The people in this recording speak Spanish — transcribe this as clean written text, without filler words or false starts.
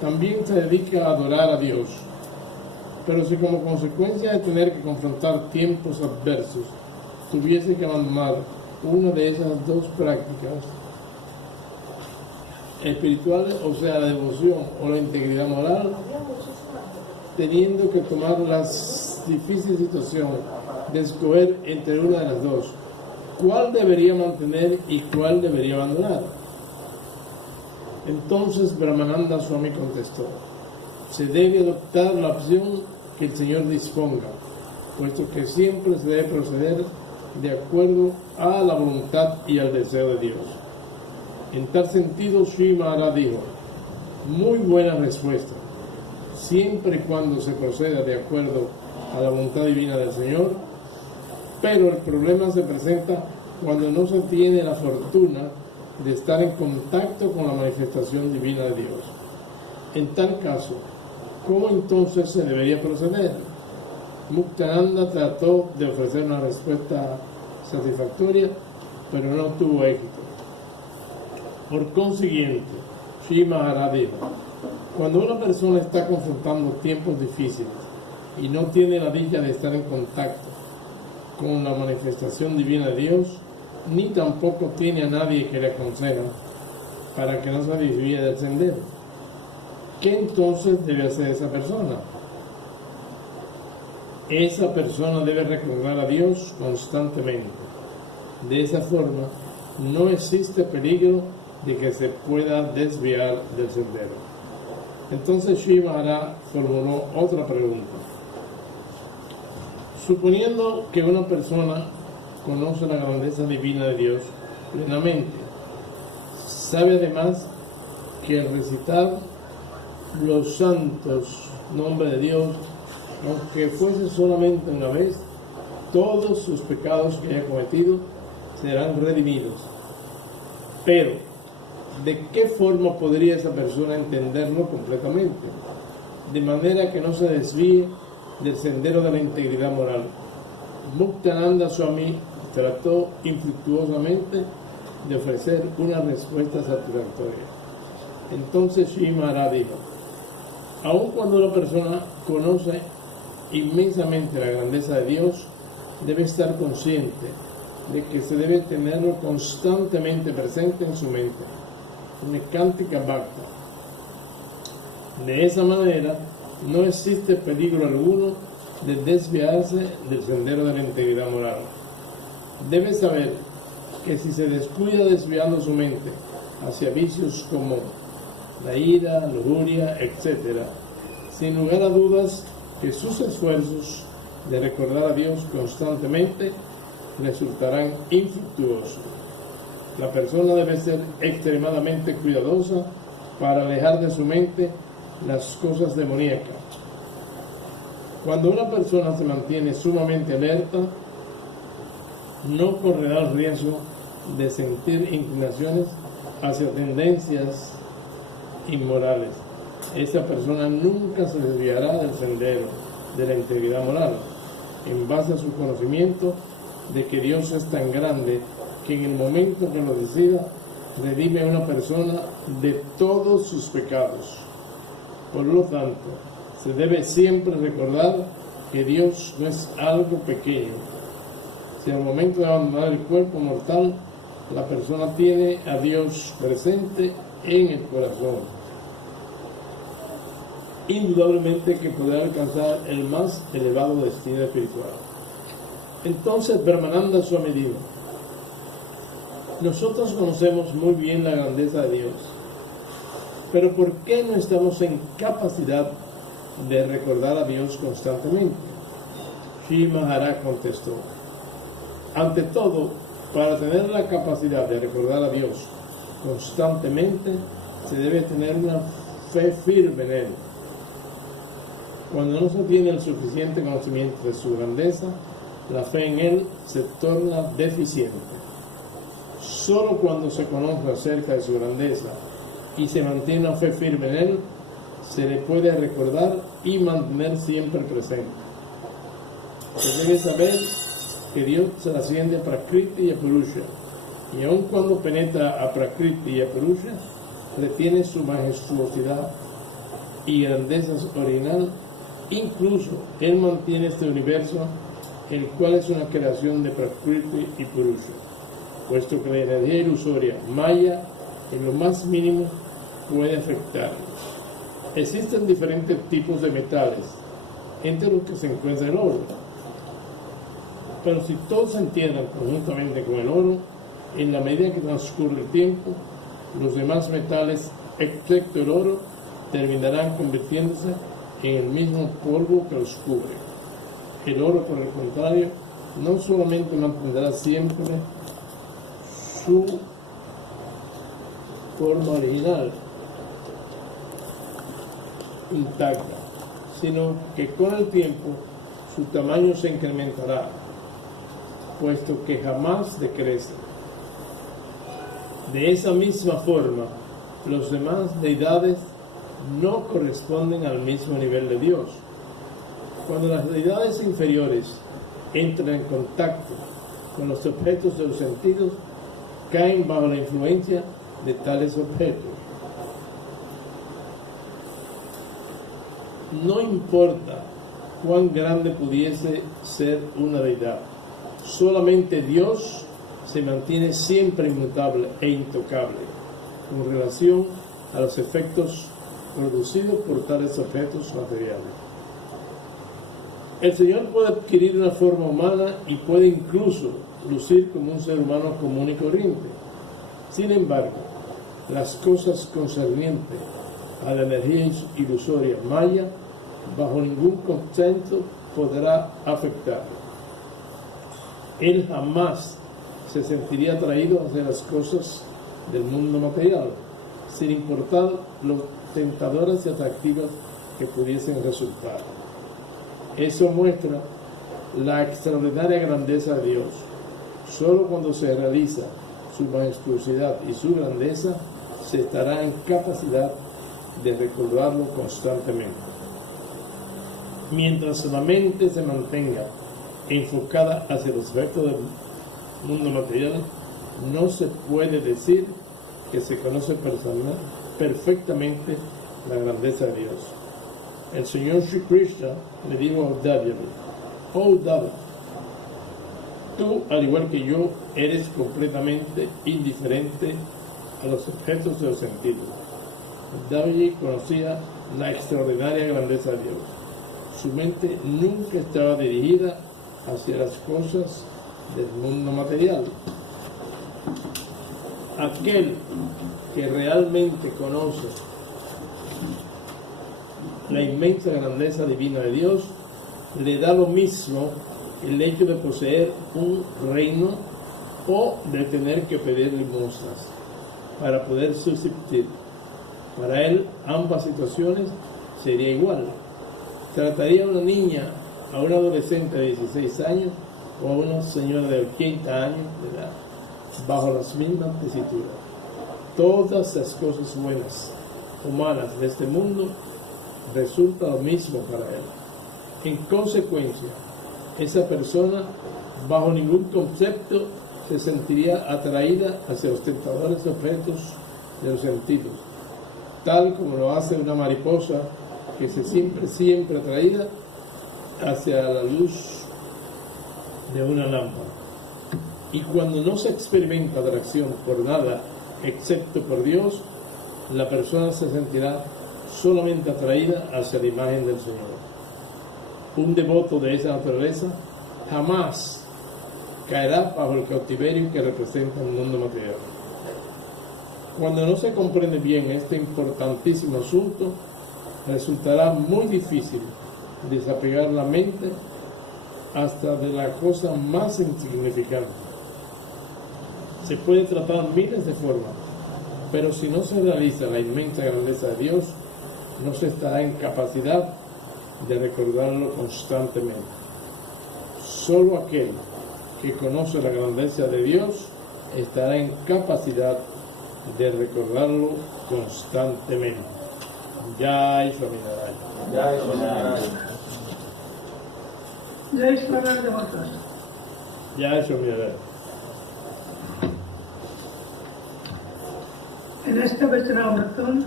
también se dedica a adorar a Dios. Pero si como consecuencia de tener que confrontar tiempos adversos, tuviese que abandonar una de esas dos prácticas espirituales, o sea, la devoción o la integridad moral, teniendo que tomar la difícil situación de escoger entre una de las dos, ¿cuál debería mantener y cuál debería abandonar? Entonces Brahmananda Swami contestó: se debe adoptar la opción que el Señor disponga, puesto que siempre se debe proceder de acuerdo a la voluntad y al deseo de Dios. En tal sentido, Sri Maharaj dijo: muy buena respuesta, siempre y cuando se proceda de acuerdo a la voluntad divina del Señor, pero el problema se presenta cuando no se tiene la fortuna de estar en contacto con la manifestación divina de Dios. En tal caso, ¿cómo entonces se debería proceder? Muktananda trató de ofrecer una respuesta satisfactoria, pero no tuvo éxito. Por consiguiente, Sri Maharaj dijo: cuando una persona está confrontando tiempos difíciles y no tiene la dicha de estar en contacto con la manifestación divina de Dios, ni tampoco tiene a nadie que le aconseja para que no se desvíe del sendero, ¿qué entonces debe hacer esa persona? Esa persona debe recordar a Dios constantemente. De esa forma, no existe peligro de que se pueda desviar del sendero. Entonces Sri Maharaj formuló otra pregunta. Suponiendo que una persona conoce la grandeza divina de Dios plenamente, sabe además que al recitar los santos nombres de Dios, aunque fuese solamente una vez, todos sus pecados que haya cometido serán redimidos. Pero, ¿de qué forma podría esa persona entenderlo completamente? De manera que no se desvíe del sendero de la integridad moral. Muktananda Swami trató infructuosamente de ofrecer una respuesta satisfactoria. Entonces Sri Maharaj dijo: aun cuando una persona conoce inmensamente la grandeza de Dios, debe estar consciente de que se debe tenerlo constantemente presente en su mente. Nekántica Bhakta. De esa manera, no existe peligro alguno de desviarse del sendero de la integridad moral. Debe saber que si se descuida desviando su mente hacia vicios como la ira, lujuria, etc., sin lugar a dudas que sus esfuerzos de recordar a Dios constantemente resultarán infructuosos. La persona debe ser extremadamente cuidadosa para alejar de su mente las cosas demoníacas. Cuando una persona se mantiene sumamente alerta, no correrá el riesgo de sentir inclinaciones hacia tendencias inmorales. Esa persona nunca se desviará del sendero de la integridad moral, en base a su conocimiento de que Dios es tan grande que en el momento que lo decida, redime a una persona de todos sus pecados. Por lo tanto, se debe siempre recordar que Dios no es algo pequeño. Si al momento de abandonar el cuerpo mortal, la persona tiene a Dios presente en el corazón, indudablemente que podrá alcanzar el más elevado destino espiritual. Entonces Brahmananda Swami dijo: nosotros conocemos muy bien la grandeza de Dios, pero ¿por qué no estamos en capacidad de recordar a Dios constantemente? Sri Maharaj contestó: ante todo, para tener la capacidad de recordar a Dios constantemente, se debe tener una fe firme en Él. Cuando no se tiene el suficiente conocimiento de su grandeza, la fe en Él se torna deficiente. Solo cuando se conoce acerca de su grandeza y se mantiene una fe firme en Él, se le puede recordar y mantener siempre presente. Se debe saber que Dios se asciende a Prakriti y a Purusha, y aun cuando penetra a Prakriti y a Purusha, retiene su majestuosidad y grandezas original. Incluso Él mantiene este universo, el cual es una creación de Prakriti y Purusha, puesto que la energía ilusoria maya en lo más mínimo puede afectarnos. Existen diferentes tipos de metales, entre los que se encuentra el oro. Pero si todos se entiendan conjuntamente con el oro, en la medida que transcurre el tiempo, los demás metales, excepto el oro, terminarán convirtiéndose en el mismo polvo que los cubre. El oro, por el contrario, no solamente mantendrá siempre su forma original intacta, sino que con el tiempo su tamaño se incrementará, puesto que jamás decrece. De esa misma forma, los demás deidades no corresponden al mismo nivel de Dios. Cuando las deidades inferiores entran en contacto con los objetos de los sentidos, caen bajo la influencia de tales objetos. No importa cuán grande pudiese ser una deidad, solamente Dios se mantiene siempre inmutable e intocable con relación a los efectos producidos por tales objetos materiales. El Señor puede adquirir una forma humana y puede incluso lucir como un ser humano común y corriente. Sin embargo, las cosas concernientes a la energía ilusoria maya, bajo ningún concepto podrá afectarlo. Él jamás se sentiría atraído hacia las cosas del mundo material, sin importar lo tentadoras y atractivas que pudiesen resultar. Eso muestra la extraordinaria grandeza de Dios. Solo cuando se realiza su majestuosidad y su grandeza, se estará en capacidad de recordarlo constantemente. Mientras la mente se mantenga enfocada hacia los efectos del mundo material, no se puede decir que se conoce perfectamente la grandeza de Dios. El Señor Sri Krishna le dijo a Uddhava: "Oh Uddhava, tú, al igual que yo, eres completamente indiferente a los objetos de los sentidos". Uddhava conocía la extraordinaria grandeza de Dios. Su mente nunca estaba dirigida hacia las cosas del mundo material. Aquel que realmente conoce la inmensa grandeza divina de Dios, le da lo mismo el hecho de poseer un reino o de tener que pedir limosnas para poder subsistir. Para él, ambas situaciones sería igual. Trataría a una niña, a una adolescente de 16 años o a una señora de 80 años de edad, bajo las mismas tesituras. Todas las cosas buenas, humanas de este mundo, resulta lo mismo para él. En consecuencia, esa persona, bajo ningún concepto, se sentiría atraída hacia los tentadores objetos de los sentidos, tal como lo hace una mariposa que se siempre atraída hacia la luz de una lámpara. Y cuando no se experimenta atracción por nada excepto por Dios, la persona se sentirá solamente atraída hacia la imagen del Señor. Un devoto de esa naturaleza jamás caerá bajo el cautiverio que representa el mundo material. Cuando no se comprende bien este importantísimo asunto, resultará muy difícil desapegar la mente hasta de la cosa más insignificante. Se puede tratar miles de formas, pero si no se realiza la inmensa grandeza de Dios, no se estará en capacidad de recordarlo constantemente. Solo aquel que conoce la grandeza de Dios estará en capacidad de recordarlo constantemente. Jai Swaminarayan. Jai Swaminarayan. Jai Swaminarayan. Jai Swaminarayan. En esta vechanamritam